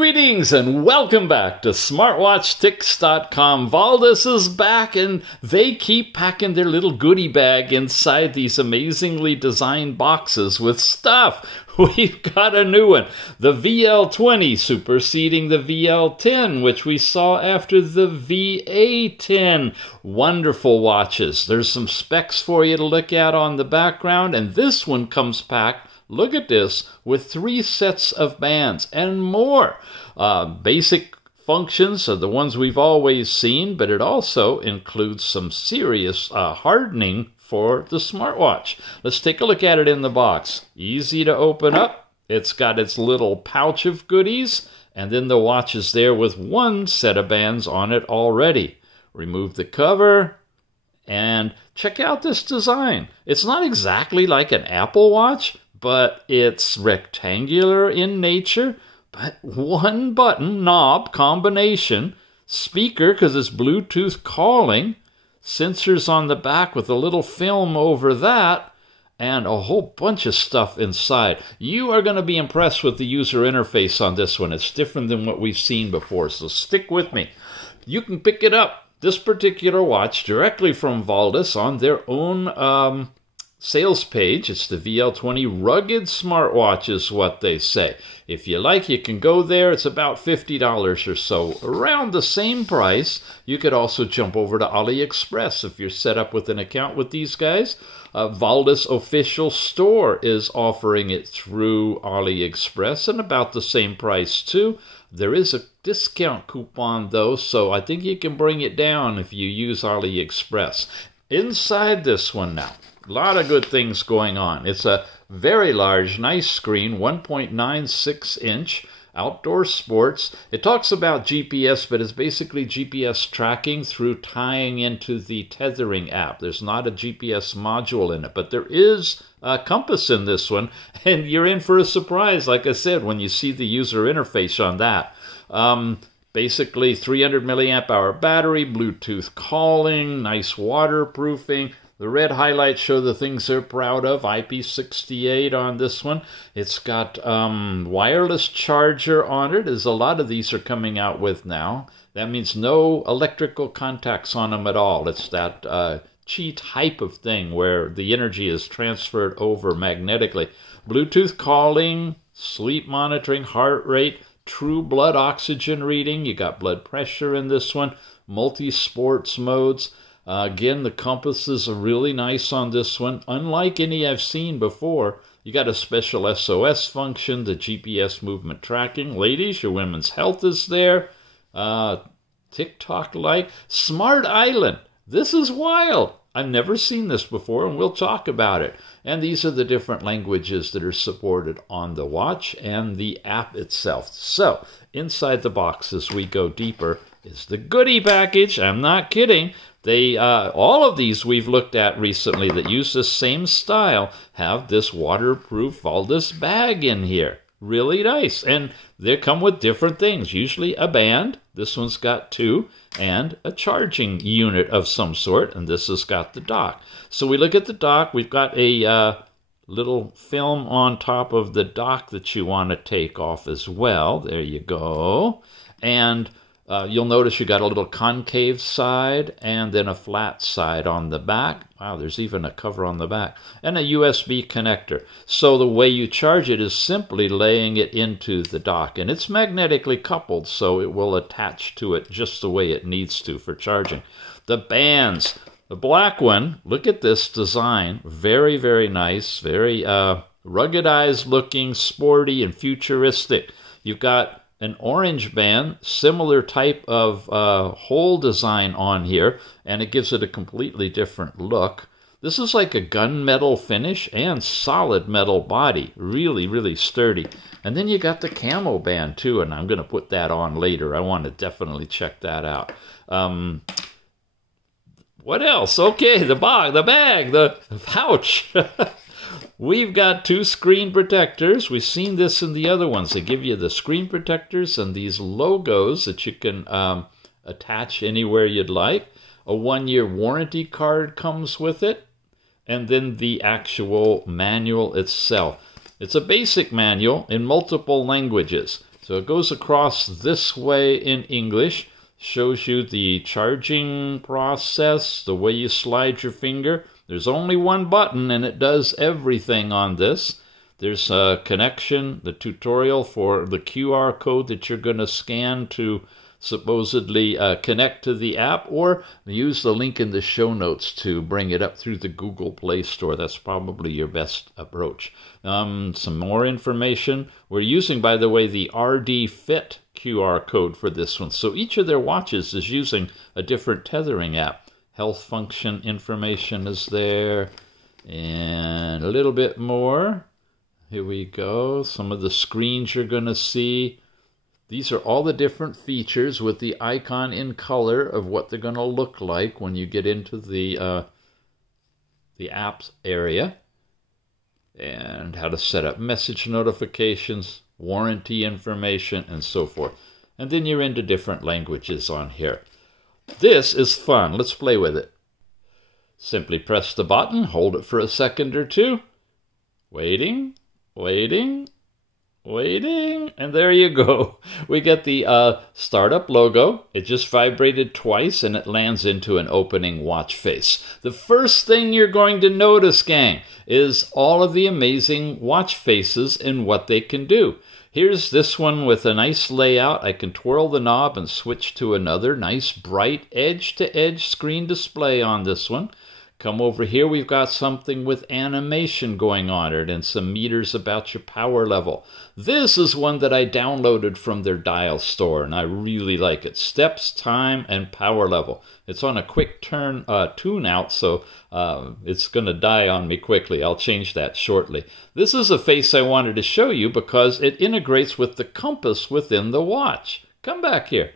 Greetings and welcome back to SmartWatchTix.com. VALDUS is back and they keep packing their little goodie bag inside these amazingly designed boxes with stuff. We've got a new one, the VL20 superseding the VL10, which we saw after the VA10. Wonderful watches. There's some specs for you to look at on the background, and this one comes packed, look at this, with 3 sets of bands and more. Basic functions are the ones we've always seen, but it also includes some serious hardening for the smartwatch. Let's take a look at it in the box. Easy to open up. It's got its little pouch of goodies, and then the watch is there with 1 set of bands on it already. Remove the cover, and check out this design. It's not exactly like an Apple Watch, but it's rectangular in nature, but 1 button knob combination, speaker because it's Bluetooth calling, sensors on the back with a little film over that, and a whole bunch of stuff inside. You are going to be impressed with the user interface on this one. It's different than what we've seen before, so stick with me. You can pick it up, this particular watch, directly from VALDUS on their own sales page. It's the VL20 rugged smartwatch is what they say. If you like, you can go there. It's about $50 or so, around the same price. You could also jump over to AliExpress if you're set up with an account with these guys. VALDUS official store is offering it through AliExpress, and about the same price too. There is a discount coupon though, so I think you can bring it down if you use AliExpress. Inside this one now, a lot of good things going on. It's a very large, nice screen, 1.96 inch, outdoor sports. It talks about GPS, but it's basically GPS tracking through tying into the Tethering app. There's not a GPS module in it, but there is a compass in this one, and you're in for a surprise, like I said, when you see the user interface on that. Basically, 300 milliamp hour battery, Bluetooth calling, nice waterproofing. The red highlights show the things they're proud of. IP68 on this one. It's got wireless charger on it, as a lot of these are coming out with now. That means no electrical contacts on them at all. It's that Qi type of thing where the energy is transferred over magnetically. Bluetooth calling, sleep monitoring, heart rate, true blood oxygen reading. You got blood pressure in this one. Multi-sports modes. Again, the compasses are really nice on this one. Unlike any I've seen before, you got a special SOS function, the GPS movement tracking. Ladies, your women's health is there. TikTok-like. Smart Island. This is wild. I've never seen this before, and we'll talk about it. And these are the different languages that are supported on the watch and the app itself. So, inside the box, as we go deeper, is the goodie package. I'm not kidding. They all of these we've looked at recently that use the same style have this waterproof VALDUS bag in here. Really nice. And they come with different things. Usually a band. This one's got 2. And a charging unit of some sort. And this has got the dock. So we look at the dock. We've got a little film on top of the dock that you want to take off as well. There you go. And you'll notice you got a little concave side and then a flat side on the back. Wow, there's even a cover on the back. And a USB connector. So the way you charge it is simply laying it into the dock. And it's magnetically coupled, so it will attach to it just the way it needs to for charging. The bands. The black one, look at this design. Very, very nice. Very ruggedized looking, sporty, and futuristic. You've got an orange band, similar type of hole design on here, and it gives it a completely different look. This is like a gunmetal finish and solid metal body. Really, really sturdy. And then you got the camo band too, and I'm going to put that on later. I want to definitely check that out. What else? Okay, the bag, the pouch. We've got 2 screen protectors. We've seen this in the other ones. They give you the screen protectors and these logos that you can attach anywhere you'd like. A 1-year warranty card comes with it. And then the actual manual itself. It's a basic manual in multiple languages. So it goes across this way in English, shows you the charging process, the way you slide your finger. There's only one button and it does everything on this. There's a connection, the tutorial for the QR code that you're going to scan to supposedly connect to the app, or use the link in the show notes to bring it up through the Google Play Store. That's probably your best approach. Some more information. We're using, by the way, the RD Fit QR code for this one. So each of their watches is using a different tethering app. Health function information is there, and a little bit more. Here we go. Some of the screens you're going to see. These are all the different features with the icon in color of what they're going to look like when you get into the apps area. And how to set up message notifications, warranty information, and so forth. And then you're into different languages on here. This is fun. Let's play with it. Simply press the button, hold it for a second or two. Waiting, waiting, waiting, and there you go. We get the startup logo. It just vibrated twice and it lands into an opening watch face. The first thing you're going to notice, gang, is all of the amazing watch faces and what they can do. Here's this one with a nice layout. I can twirl the knob and switch to another. Nice bright edge-to-edge screen display on this one. Come over here, we've got something with animation going on it and some meters about your power level. This is one that I downloaded from their dial store, and I really like it. Steps, time, and power level. It's on a quick turn tune out, so it's going to die on me quickly. I'll change that shortly. This is a face I wanted to show you because it integrates with the compass within the watch. Come back here.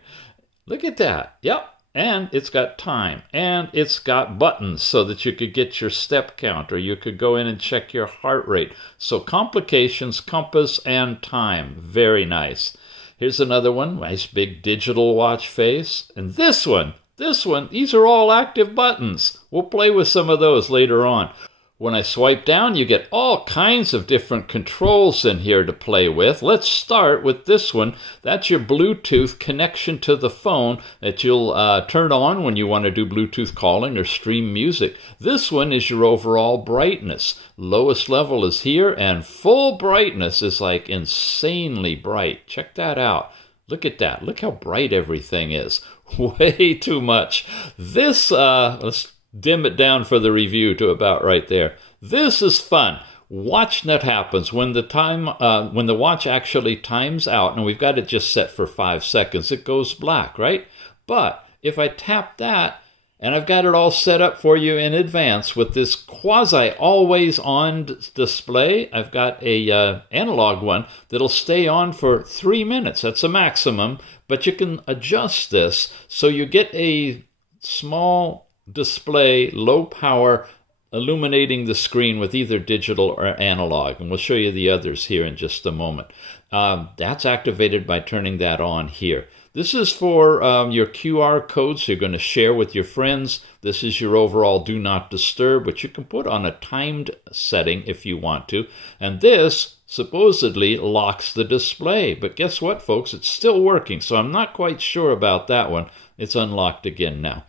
Look at that. Yep. And it's got time, and it's got buttons so that you could get your step count, or you could go in and check your heart rate. So complications, compass, and time. Very nice. Here's another one, nice big digital watch face. And this one, these are all active buttons. We'll play with some of those later on. When I swipe down, you get all kinds of different controls in here to play with. Let's start with this one. That's your Bluetooth connection to the phone that you'll turn on when you want to do Bluetooth calling or stream music. This one is your overall brightness. Lowest level is here, and full brightness is like insanely bright. Check that out. Look at that. Look how bright everything is. Way too much. This, let's dim it down for the review to about right there. This is fun. Watch what happens when the watch actually times out, and we've got it just set for 5 seconds. It goes black, right? But if I tap that, and I've got it all set up for you in advance with this quasi always on display. I've got a analog one that'll stay on for 3 minutes. That's a maximum, but you can adjust this so you get a small display, low power, illuminating the screen with either digital or analog. And we'll show you the others here in just a moment. That's activated by turning that on here. This is for your QR codes you're going to share with your friends. This is your overall do not disturb, which you can put on a timed setting if you want to. And this supposedly locks the display. But guess what, folks? It's still working, so I'm not quite sure about that one. It's unlocked again now.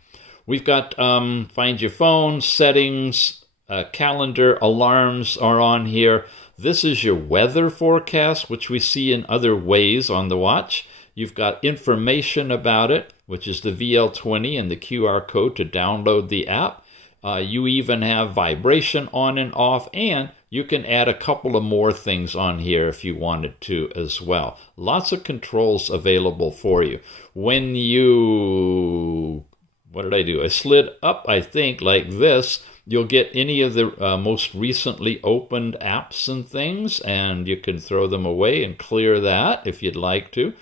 We've got find your phone, settings, calendar, alarms are on here. This is your weather forecast, which we see in other ways on the watch. You've got information about it, which is the VL20 and the QR code to download the app. You even have vibration on and off, and you can add a couple of more things on here if you wanted to as well. Lots of controls available for you. When you... What did I do? I slid up, I think, like this. You'll get any of the most recently opened apps and things, and you can throw them away and clear that if you'd like to.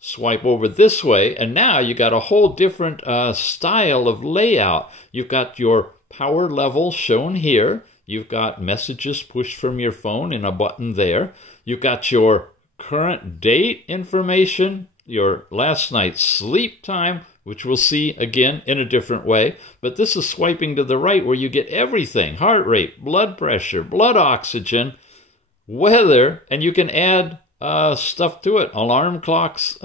Swipe over this way, and now you got a whole different style of layout. You've got your power level shown here. You've got messages pushed from your phone in a button there. You've got your current date information, your last night's sleep time, which we'll see again in a different way. But this is swiping to the right where you get everything: heart rate, blood pressure, blood oxygen, weather, and you can add stuff to it. Alarm clocks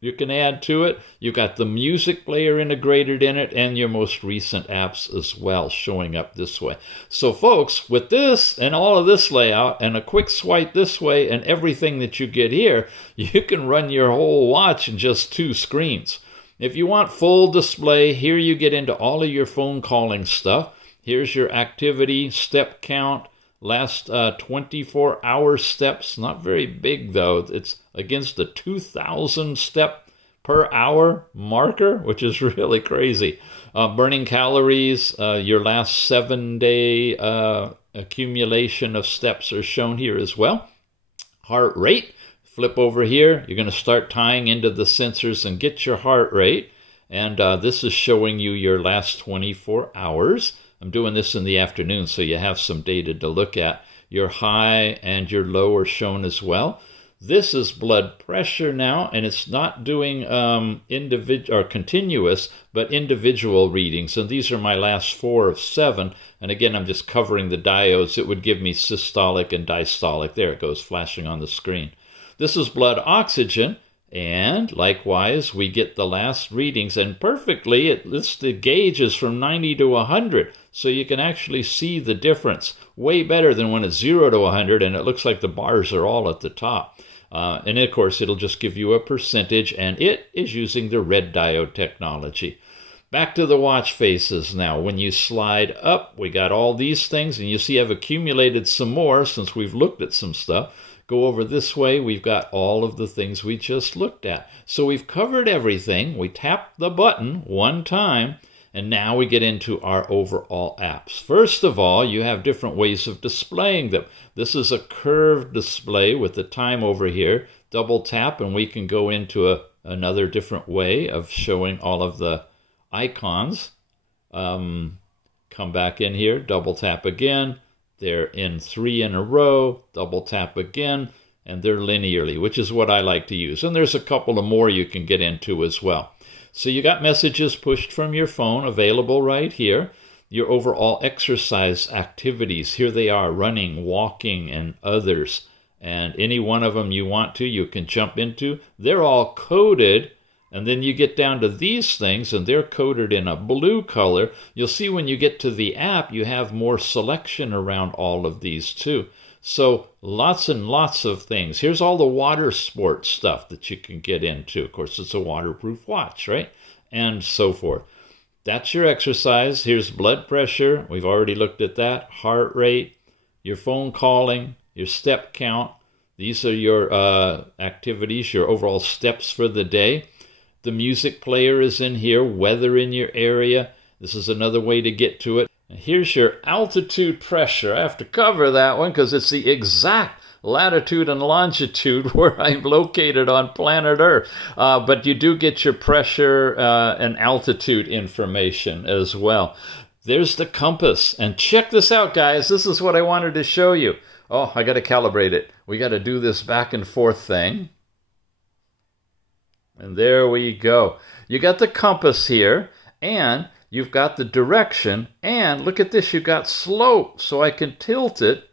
you can add to it. You've got the music player integrated in it and your most recent apps as well showing up this way. So folks, with this and all of this layout and a quick swipe this way and everything that you get here, you can run your whole watch in just 2 screens. If you want full display, here you get into all of your phone calling stuff. Here's your activity, step count, last 24-hour steps. Not very big though. It's against the 2,000 step per hour marker, which is really crazy. Burning calories, your last 7-day accumulation of steps are shown here as well. Heart rate, flip over here. You're going to start tying into the sensors and get your heart rate. And this is showing you your last 24 hours. I'm doing this in the afternoon, so you have some data to look at. Your high and your low are shown as well. This is blood pressure now, and it's not doing individual or continuous, but individual readings. And these are my last 4 of 7. And again, I'm just covering the diodes. It would give me systolic and diastolic. There it goes, flashing on the screen. This is blood oxygen. And likewise, we get the last readings, and perfectly, the gauge is from 90 to 100, so you can actually see the difference. Way better than when it's 0 to 100, and it looks like the bars are all at the top. And of course, it'll just give you a percentage, and it is using the red diode technology. Back to the watch faces now. When you slide up, we got all these things, and you see I've accumulated some more since we've looked at some stuff. Go over this way, we've got all of the things we just looked at. So we've covered everything. We tap the button 1 time, and now we get into our overall apps. First of all, you have different ways of displaying them. This is a curved display with the time over here. Double tap, and we can go into another different way of showing all of the icons. Come back in here, double tap again. They're in 3 in a row, double tap again, and they're linearly, which is what I like to use. And there's a couple of more you can get into as well. So you got messages pushed from your phone available right here. Your overall exercise activities, here they are, running, walking, and others. And any one of them you want to, you can jump into. They're all coded. And then you get down to these things, and they're coded in a blue color. You'll see when you get to the app, you have more selection around all of these too. So lots and lots of things. Here's all the water sports stuff that you can get into. Of course, it's a waterproof watch, right? And so forth. That's your exercise. Here's blood pressure. We've already looked at that. Heart rate, your phone calling, your step count. These are your activities, your overall steps for the day. The music player is in here, weather in your area. This is another way to get to it. And here's your altitude pressure. I have to cover that one because it's the exact latitude and longitude where I'm located on planet Earth. But you do get your pressure and altitude information as well. There's the compass. And check this out, guys. This is what I wanted to show you. Oh, I got to calibrate it. We got to do this back and forth thing. And there we go. You got the compass here, and you've got the direction, and look at this, you got slope, so I can tilt it,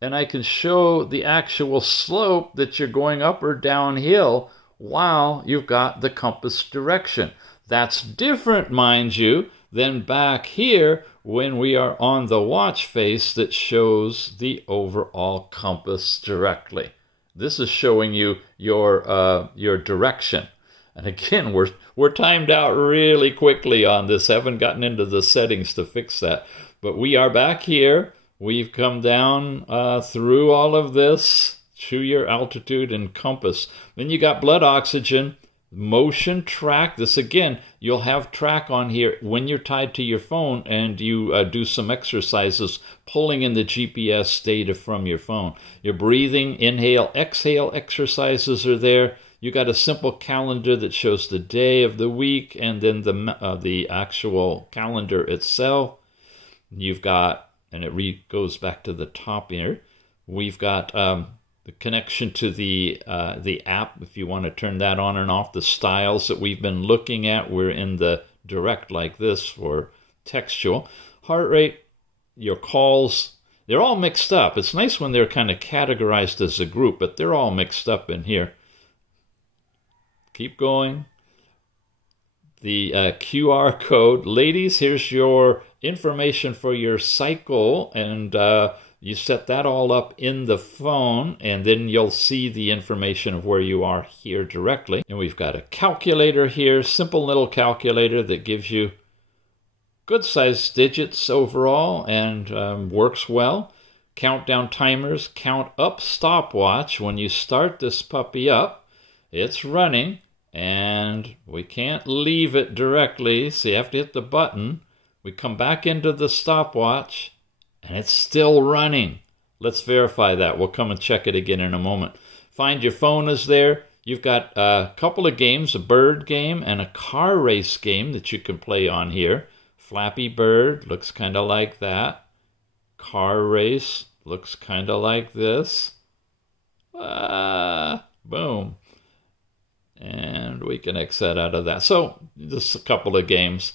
and I can show the actual slope that you're going up or downhill while you've got the compass direction. That's different, mind you, than back here when we are on the watch face that shows the overall compass directly. This is showing you your direction. And again, we're timed out really quickly on this. I haven't gotten into the settings to fix that. But we are back here. We've come down through all of this to your altitude and compass. Then you got blood oxygen, motion track. This again, you'll have track on here when you're tied to your phone and you do some exercises, pulling in the GPS data from your phone. Your breathing, inhale, exhale exercises are there. You got a simple calendar that shows the day of the week and then the actual calendar itself. You've got, and it goes back to the top here, we've got the connection to the app, if you want to turn that on and off. The styles that we've been looking at, we're in the direct like this for textual. Heart rate, your calls, They're all mixed up. It's nice when they're kind of categorized as a group, but they're all mixed up in here. Keep going. The QR code. Ladies, here's your information for your cycle, and you set that all up in the phone, and then you'll see the information of where you are here directly. And we've got a calculator here, simple little calculator that gives you good sized digits overall and works well. Countdown timers, count up stopwatch. When you start this puppy up, it's running, and we can't leave it directly, so you have to hit the button. We come back into the stopwatch, and it's still running. Let's verify that. We'll come and check it again in a moment. Find your phone is there. You've got a couple of games, a bird game and a car race game that you can play on here. Flappy Bird looks kind of like that. Car race looks kind of like this. Boom. And we can exit out of that. So just a couple of games.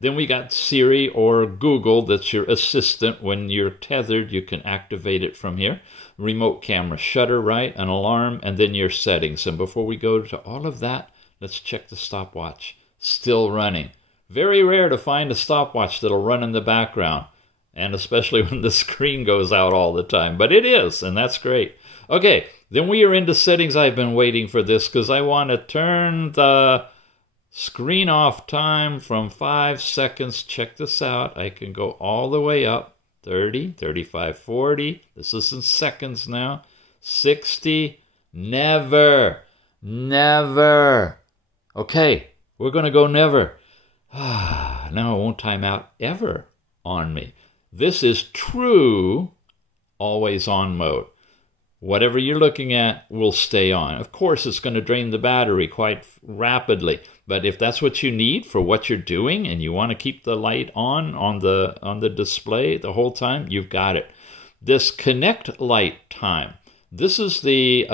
Then we got Siri or Google, that's your assistant. When you're tethered, you can activate it from here. Remote camera shutter, right? An alarm, and then your settings. And before we go to all of that, let's check the stopwatch. Still running. Very rare to find a stopwatch that'll run in the background, and especially when the screen goes out all the time. But it is, and that's great. Okay, then we are into settings. I've been waiting for this because I want to turn the screen off time from 5 seconds. Check this out. I can go all the way up. 30, 35, 40. This is in seconds now. 60. Never. Never. Okay, we're going to go never. Now it won't time out ever on me. This is true always on mode. Whatever you're looking at will stay on. Of course, it's going to drain the battery quite rapidly. But if that's what you need for what you're doing and you want to keep the light on the display the whole time, you've got it. This connect light time. This is the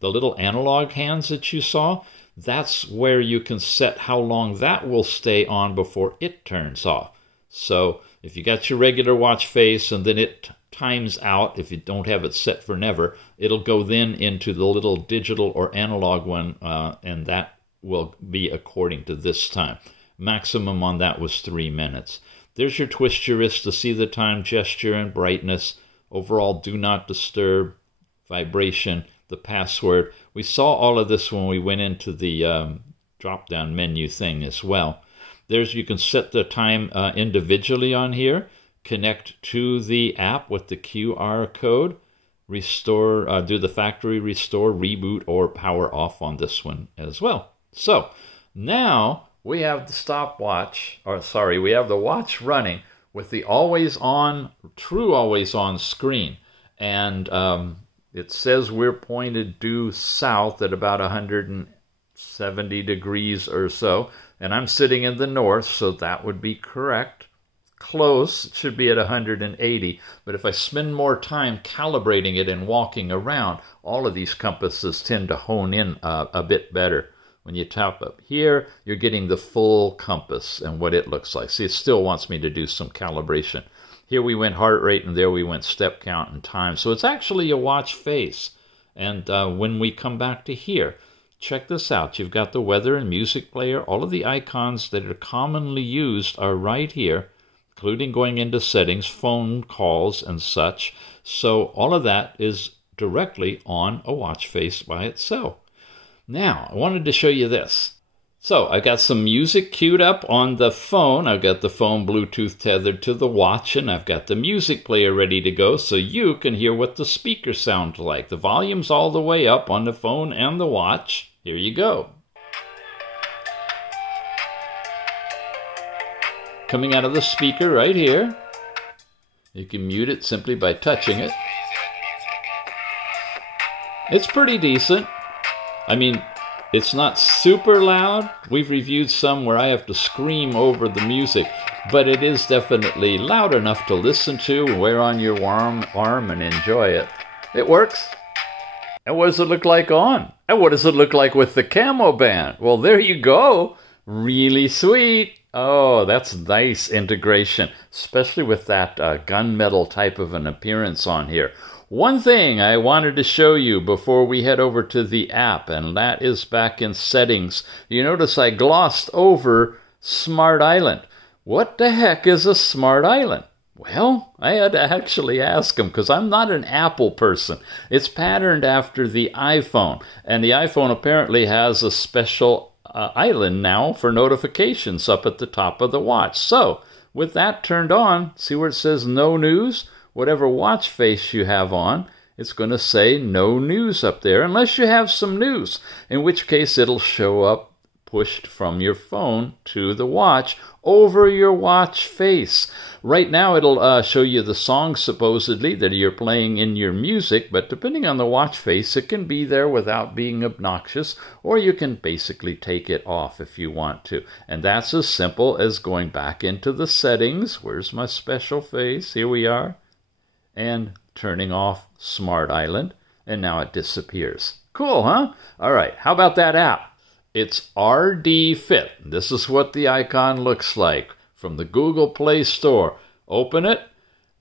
little analog hands that you saw. That's where you can set how long that will stay on before it turns off. So if you got your regular watch face and then it times out, if you don't have it set for never, it'll go then into the little digital or analog one, and that will be according to this time. Maximum on that was 3 minutes. There's your twist your wrist to see the time, gesture, and brightness. Overall, do not disturb, vibration, the password. We saw all of this when we went into the drop-down menu thing as well. There's, you can set the time individually on here. Connect to the app with the QR code. Restore, do the factory restore, reboot, or power off on this one as well. So now we have the stopwatch, or sorry, we have the watch running with the always on, true always on screen. And it says we're pointed due south at about 170 degrees or so. And I'm sitting in the north, so that would be correct. Close, it should be at 180, but if I spend more time calibrating it and walking around, all of these compasses tend to hone in a bit better. When you tap up here, you're getting the full compass and what it looks like. See, it still wants me to do some calibration. Here we went heart rate, and there we went step count and time. So it's actually a watch face. And when we come back to here, check this out. You've got the weather and music player. All of the icons that are commonly used are right here, including going into settings, phone calls, and such. So all of that is directly on a watch face by itself. Now, I wanted to show you this. So I got some music queued up on the phone. I've got the phone Bluetooth tethered to the watch, and I've got the music player ready to go so you can hear what the speaker sounds like. The volume's all the way up on the phone and the watch. Here you go. Coming out of the speaker right here. You can mute it simply by touching it. It's pretty decent. I mean, it's not super loud. We've reviewed some where I have to scream over the music, but it is definitely loud enough to listen to and wear on your arm and enjoy it. It works. And what does it look like on? And what does it look like with the camo band? Well, there you go. Really sweet. Oh, that's nice integration, especially with that gunmetal type of an appearance on here. One thing I wanted to show you before we head over to the app, and that is back in settings. You notice I glossed over Smart Island. What the heck is a Smart Island? Well, I had to actually ask him because I'm not an Apple person. It's patterned after the iPhone, and the iPhone apparently has a special island now for notifications up at the top of the watch. So, with that turned on, see where it says no news? Whatever watch face you have on, it's going to say no news up there, unless you have some news, in which case it'll show up pushed from your phone to the watch over your watch face. Right now it'll show you the songs supposedly that you're playing in your music, but depending on the watch face, it can be there without being obnoxious, or you can basically take it off if you want to. And that's as simple as going back into the settings. Where's my special face? Here we are. And turning off Smart Island, and now it disappears. Cool, huh? All right, how about that app? It's RD Fit. This is what the icon looks like from the Google Play Store. Open it,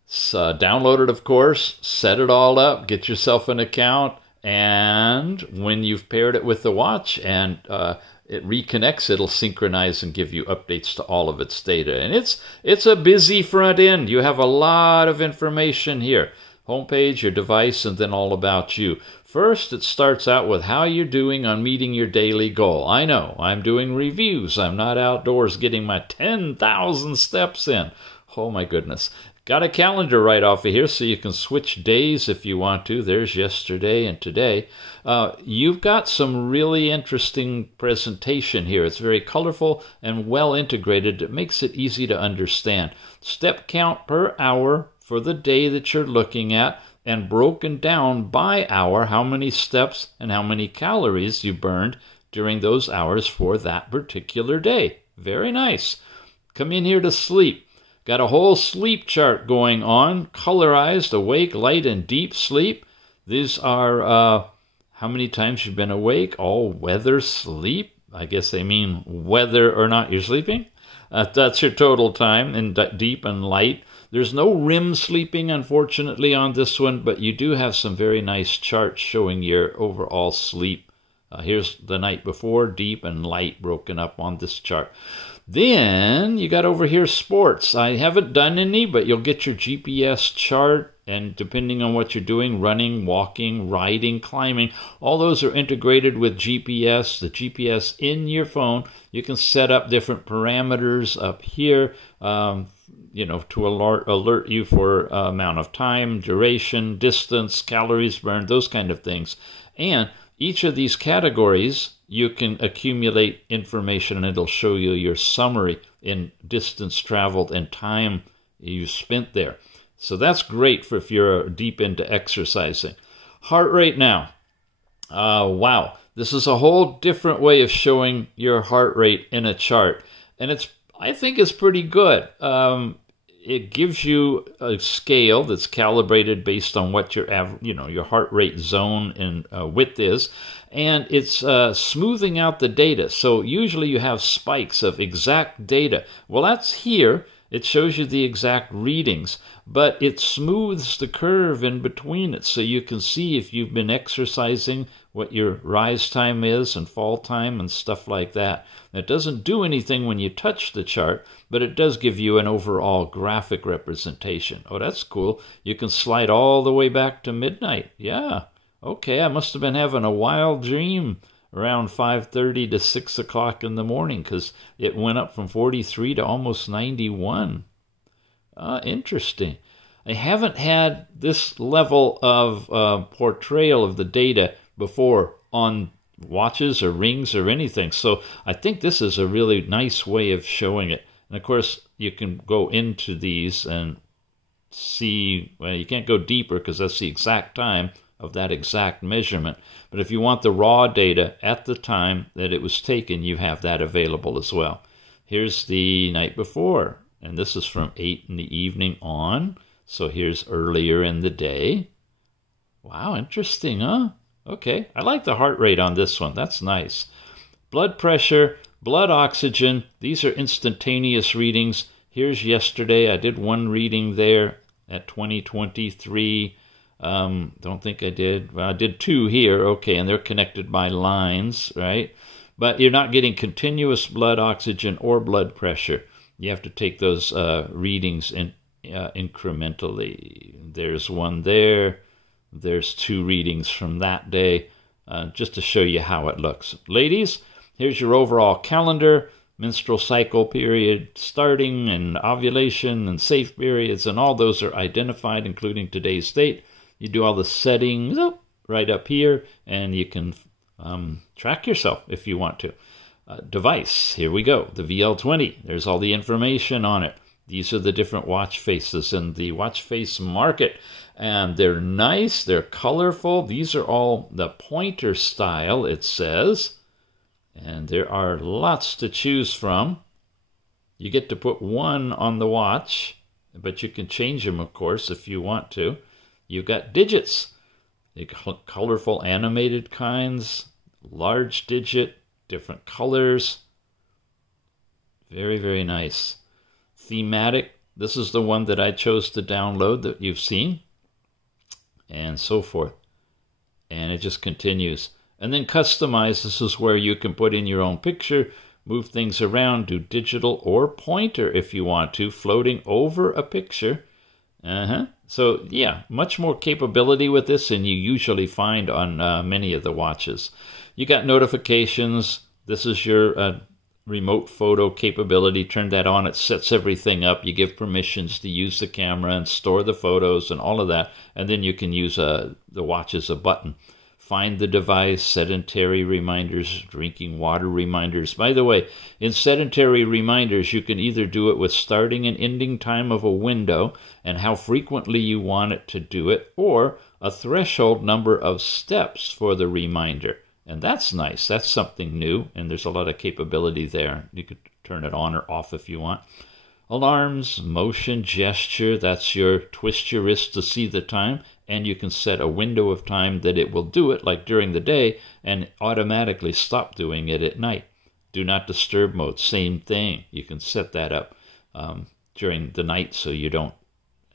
download it, of course, set it all up, get yourself an account, and when you've paired it with the watch and it reconnects, it'll synchronize and give you updates to all of its data. And it's a busy front end. You have a lot of information here. Homepage, your device, and then all about you. First, it starts out with how you're doing on meeting your daily goal. I know, I'm doing reviews. I'm not outdoors getting my 10,000 steps in. Oh my goodness. Got a calendar right off of here so you can switch days if you want to. There's yesterday and today. You've got some really interesting presentation here. It's very colorful and well integrated. It makes it easy to understand. Step count per hour for the day that you're looking at, and broken down by hour, how many steps and how many calories you burned during those hours for that particular day. Very nice. Come in here to sleep. Got a whole sleep chart going on, colorized, awake, light, and deep sleep. These are how many times you've been awake, all weather sleep. I guess they mean whether or not you're sleeping. That's your total time in deep and light. There's no REM sleeping, unfortunately, on this one, but you do have some very nice charts showing your overall sleep. Here's the night before, deep and light broken up on this chart. Then you got over here sports. I haven't done any, but you'll get your GPS chart, and depending on what you're doing, running, walking, riding, climbing, all those are integrated with GPS, the GPS in your phone. You can set up different parameters up here, to alert you for amount of time, duration, distance, calories burned, those kind of things. And each of these categories, you can accumulate information, and it'll show you your summary in distance traveled and time you spent there. So that's great for if you're deep into exercising. Heart rate now. Wow. This is a whole different way of showing your heart rate in a chart. And I think it's pretty good. It gives you a scale that's calibrated based on what your heart rate zone and width is, and it's smoothing out the data. So usually you have spikes of exact data. Well, that's here. It shows you the exact readings, but it smooths the curve in between it so you can see if you've been exercising, what your rise time is and fall time and stuff like that. It doesn't do anything when you touch the chart, but it does give you an overall graphic representation. Oh, that's cool. You can slide all the way back to midnight. Yeah. Okay, I must have been having a wild dream around 5:30 to 6 o'clock in the morning, because it went up from 43 to almost 91. Interesting. I haven't had this level of portrayal of the data before on watches or rings or anything. So I think this is a really nice way of showing it. And of course, you can go into these and see, well, you can't go deeper because that's the exact time of that exact measurement. But if you want the raw data at the time that it was taken, you have that available as well. Here's the night before, and this is from 8 in the evening on. So here's earlier in the day. Wow, interesting, huh? Okay, I like the heart rate on this one. That's nice. Blood pressure, Blood oxygen, these are instantaneous readings. Here's yesterday. I did one reading there at 2023. Don't think I did. Well, I did two here. Okay, and they're connected by lines, right? But you're not getting continuous blood oxygen or blood pressure. You have to take those readings incrementally. There's one there. There's two readings from that day, just to show you how it looks. Ladies, here's your overall calendar, menstrual cycle period starting, and ovulation, and safe periods, and all those are identified, including today's date. You do all the settings right up here, and you can track yourself if you want to. Device, here we go, the VL20. There's all the information on it. These are the different watch faces in the watch face market, and they're nice, they're colorful. These are all the pointer style, it says, and there are lots to choose from. You get to put one on the watch, but you can change them, of course, if you want to. You've got digits, the colorful animated kinds, large digit, different colors. Very, very nice. Thematic, this is the one that I chose to download that you've seen, and so forth. And it just continues. And then customize, this is where you can put in your own picture, move things around, do digital or pointer if you want to, floating over a picture. So yeah, much more capability with this than you usually find on many of the watches. You got notifications. This is your remote photo capability. Turn that on, it sets everything up. You give permissions to use the camera and store the photos and all of that, and then you can use the watch as a button. Find the device, sedentary reminders, drinking water reminders. By the way, in sedentary reminders, you can either do it with starting and ending time of a window and how frequently you want it to do it, or a threshold number of steps for the reminder. And that's nice. That's something new, and there's a lot of capability there. You could turn it on or off if you want. Alarms, motion, gesture, that's your twist your wrist to see the time, and you can set a window of time that it will do it, like during the day, and automatically stop doing it at night. Do not disturb mode, same thing. You can set that up during the night so you don't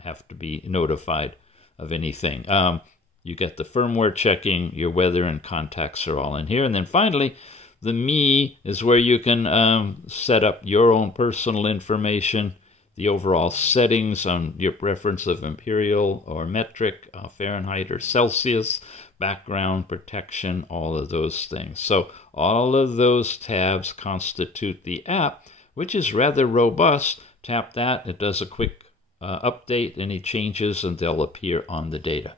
have to be notified of anything. You get the firmware checking, your weather and contacts are all in here. And then finally, the Me is where you can set up your own personal information, the overall settings on your preference of imperial or metric, Fahrenheit or Celsius, background protection, all of those things. So all of those tabs constitute the app, which is rather robust. Tap that, it does a quick update, any changes, and they'll appear on the data.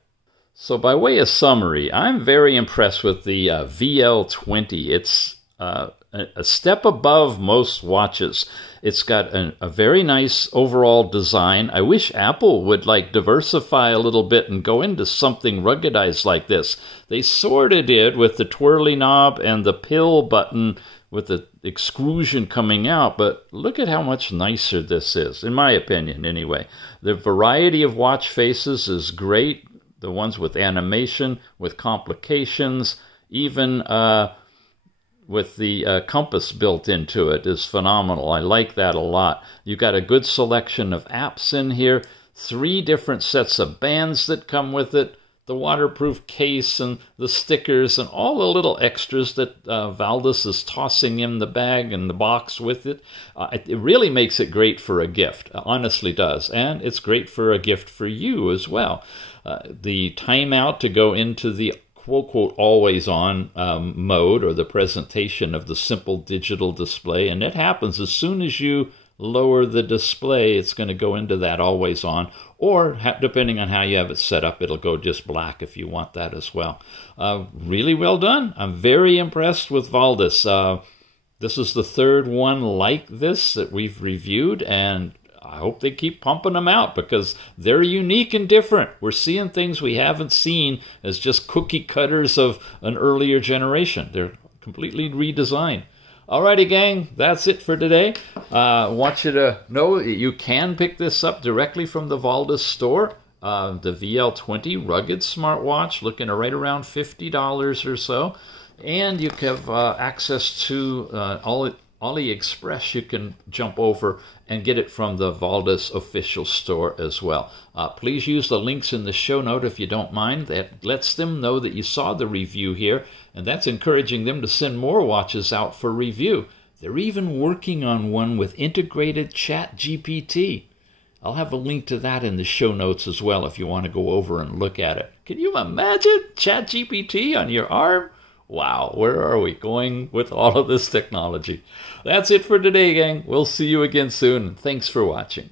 So by way of summary, I'm very impressed with the VL20. It's a step above most watches. It's got a very nice overall design. I wish Apple would diversify a little bit and go into something ruggedized like this. They sort of did with the twirly knob and the pill button with the extrusion coming out, but look at how much nicer this is, in my opinion anyway. The variety of watch faces is great. The ones with animation, with complications, even with the compass built into it is phenomenal. I like that a lot. You've got a good selection of apps in here, 3 different sets of bands that come with it, the waterproof case and the stickers and all the little extras that VALDUS is tossing in the bag and the box with it. It really makes it great for a gift, honestly does. And it's great for a gift for you as well. The timeout to go into the quote-quote always-on mode, or the presentation of the simple digital display, and it happens as soon as you lower the display, it's going to go into that always-on, or depending on how you have it set up, it'll go just black if you want that as well. Really well done. I'm very impressed with VALDUS. This is the 3rd one like this that we've reviewed, and I hope they keep pumping them out because they're unique and different. We're seeing things we haven't seen as just cookie cutters of an earlier generation. They're completely redesigned. Alrighty, gang, that's it for today. I want you to know that you can pick this up directly from the VALDUS store. The VL20 rugged smartwatch, looking at right around $50 or so. And you have access to all AliExpress, you can jump over and get it from the VALDUS official store as well. Please use the links in the show note if you don't mind. That lets them know that you saw the review here, and that's encouraging them to send more watches out for review. They're even working on one with integrated ChatGPT. I'll have a link to that in the show notes as well if you want to go over and look at it. Can you imagine ChatGPT on your arm? Wow, where are we going with all of this technology? That's it for today, gang. We'll see you again soon. Thanks for watching.